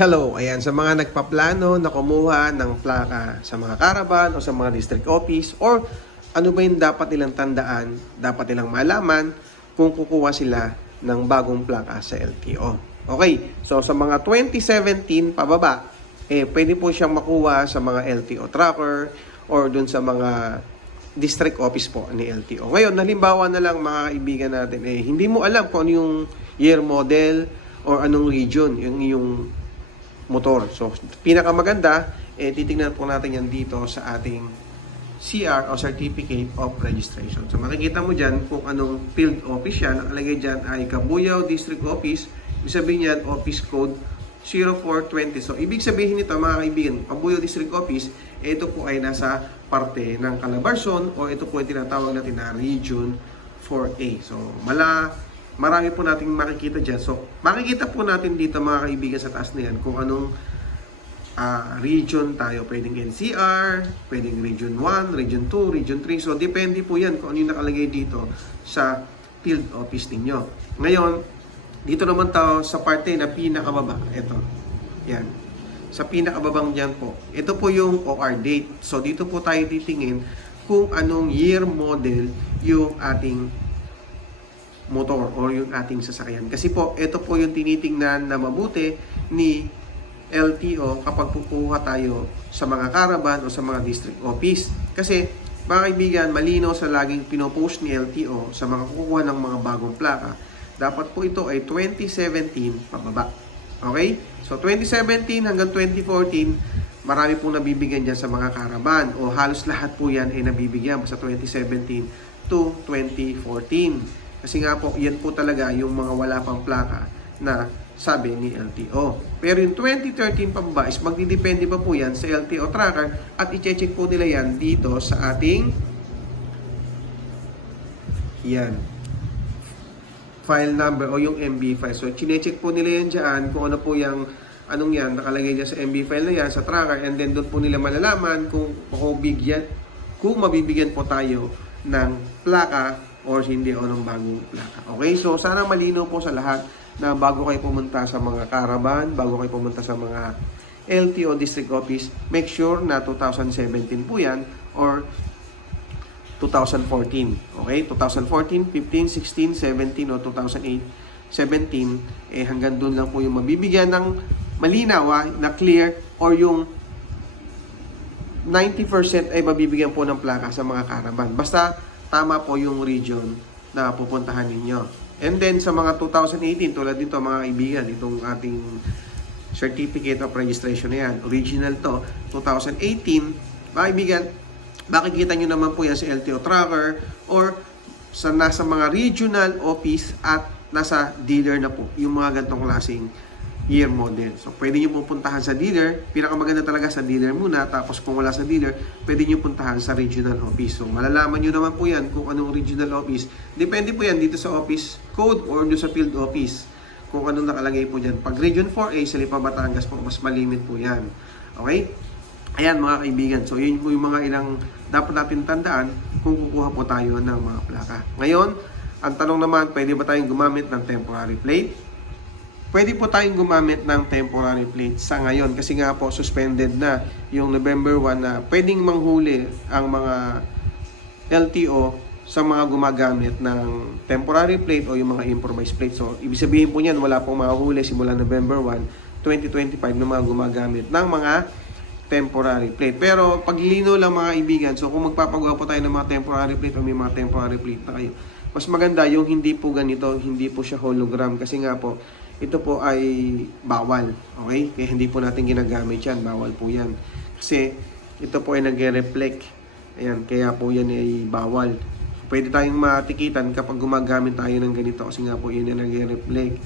Hello, ayan, sa mga nagpaplano na kumuha ng plaka sa mga caravan o sa mga district office or ano ba yung dapat nilang tandaan, dapat nilang malaman kung kukuha sila ng bagong plaka sa LTO. Okay, so sa mga 2017 pababa, eh, pwede po siyang makuha sa mga LTO tracker or dun sa mga district office po ni LTO. Ngayon, halimbawa na lang mga kaibigan natin, eh, hindi mo alam kung ano yung year model or anong region yung yung motor. So, pinakamaganda, eh, titingnan po natin yan dito sa ating CR o Certificate of Registration. So, makikita mo dyan kung anong field office yan. Nakalagay dyan ay Cabuyao District Office. Ibig sabihin yan, Office Code 0420. So, ibig sabihin nito, mga kaibigan, Cabuyao District Office, ito po ay nasa parte ng Calabarzon o ito po ay tinatawag natin na Region 4A. So, mala marami po nating makikita dyan. So, makikita po natin dito mga kaibigan sa taas na yan kung anong ah, region tayo. Pwedeng NCR, pwedeng Region 1, Region 2, Region 3. So, depende po yan kung ano yung nakalagay dito sa field office ninyo. Ngayon, dito naman tayo sa parte na pinakababa. Ito. Yan. Sa pinakababang dyan po. Ito po yung OR date. So, dito po tayo titingin kung anong year model yung ating motor or yung ating sasakyan. Kasi po, ito po yung tinitingnan na mabuti ni LTO kapag kukuha tayo sa mga caravan o sa mga district office. Kasi, mga kaibigan, malinaw sa laging pinopost ni LTO sa mga kukuha ng mga bagong plaka, dapat po ito ay 2017 pababa. Okay? So, 2017 hanggang 2014, marami pong nabibigyan dyan sa mga caravan o halos lahat po yan ay nabibigyan sa 2017 to 2014. Kasi nga po, yan po talaga yung mga wala pang plaka na sabi ni LTO. Pero yung 2013 pababa is magdidepende pa po yan sa LTO tracker at i-check po nila yan dito sa ating yan file number o yung MB file. So, chinecheck po nila yan dyan kung ano po yung anong yan, nakalagay dyan sa MB file na yan, sa tracker, and then doon po nila malalaman kung mabibigyan, kung mabibigyan po tayo ng plaka or hindi o ng bagong plaka. Okay, so sana malinaw po sa lahat na bago kayo pumunta sa mga caravan, bago kayo pumunta sa mga LTO District Office, make sure na 2017 po yan or 2014. Okay? 2014, 15, 16, 17 o 2008, 17 eh hanggang doon lang po yung mabibigyan ng malinaw ah, na clear or yung 90% ay mabibigyan po ng plaka sa mga caravan. Basta tama po yung region na pupuntahan ninyo. And then sa mga 2018, tulad dito mga kaibigan, itong ating certificate of registration na yan, original to, 2018, mga kaibigan, makikita nyo naman po yan sa LTO tracker or sa nasa mga regional office at nasa dealer na po yung mga ganitong klaseng year model. So, pwede nyo pupuntahan sa dealer. Pinakamaganda talaga sa dealer muna. Tapos, kung wala sa dealer, pwede nyo puntahan sa regional office. So, malalaman nyo naman po yan kung anong regional office. Depende po yan dito sa office code or doon sa field office. Kung anong nakalagay po dyan. Pag Region 4A, sa Lipa, Batangas po, mas malimit po yan. Okay? Ayan mga kaibigan. So, yun po yung mga ilang dapat natin tandaan kung kukuha po tayo ng mga plaka. Ngayon, ang tanong naman, pwede ba tayong gumamit ng temporary plate? Pwede po tayong gumamit ng temporary plate sa ngayon kasi nga po suspended na yung November 1 na pwedeng manghuli ang mga LTO sa mga gumagamit ng temporary plate o yung mga improvised plate. So, ibig sabihin po niyan, wala pong mahuli simula November 1, 2025 na mga gumagamit ng mga temporary plate. Pero paglino lang mga ibigan, so kung magpapagawa po tayo ng mga temporary plate o may mga temporary plate na kayo, mas maganda yung hindi po ganito, hindi po siya hologram kasi nga po, ito po ay bawal. Okay? Kaya hindi po natin ginagamit yan. Bawal po yan. Kasi ito po ay nagre-reflect. Ayan, kaya po yan ay bawal. Pwede tayong matikitan kapag gumagamit tayo ng ganito kasi nga po yun ay nagre-reflect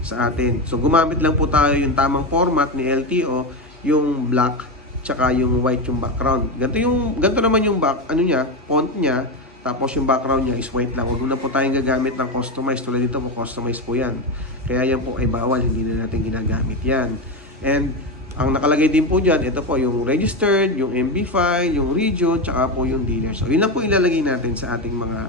sa atin. So gumamit lang po tayo yung tamang format ni LTO, yung black tsaka yung white yung background. Ganito yung ganito naman yung back ano niya, font niya, tapos yung background niya is white lang. Huwag na po tayong gagamit ng customized. Tulad dito po, customized po yan. Kaya yan po ay bawal. Hindi na natin ginagamit yan. And ang nakalagay din po dyan, ito po yung registered, yung MB file, yung region, tsaka po yung dealer. So, yun lang po ilalagay natin sa ating mga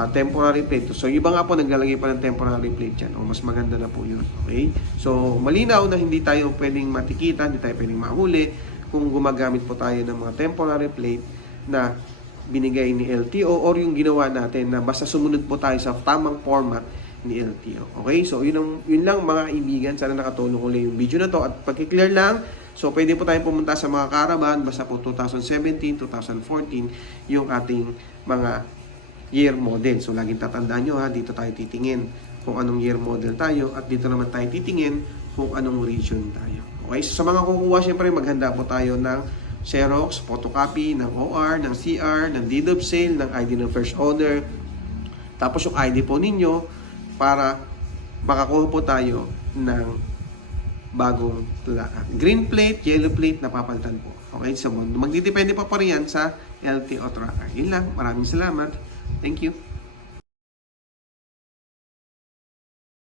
ah, temporary plate. So, iba nga po naglalagay pa ng temporary plate yan. O, mas maganda na po yun. Okay? So, malinaw na hindi tayo pwedeng matikita, hindi tayo pwedeng mahuli kung gumagamit po tayo ng mga temporary plate na binigay ni LTO or yung ginawa natin na basta sumunod po tayo sa tamang format ni LTO. Okay? So, yun, ang, yun lang mga kaibigan. Sana nakatulong ulit yung video na to. At pagkiklear lang, so pwede po tayo pumunta sa mga caravan. Basta po 2017, 2014, yung ating mga year model. So, laging tatandaan nyo ha, dito tayo titingin kung anong year model tayo at dito naman tayo titingin kung anong region tayo. Okay? So, sa mga kukuha, syempre maghanda po tayo ng Xerox, photocopy ng OR, ng CR, ng deed of sale, ng ID ng first owner, tapos yung ID po ninyo para makakuha po tayo ng bagong plaka. Green plate, yellow plate, napapalitan po. Okay, so magdidepende pa pa rin yan sa LTO tracker. Yun lang. Maraming salamat. Thank you.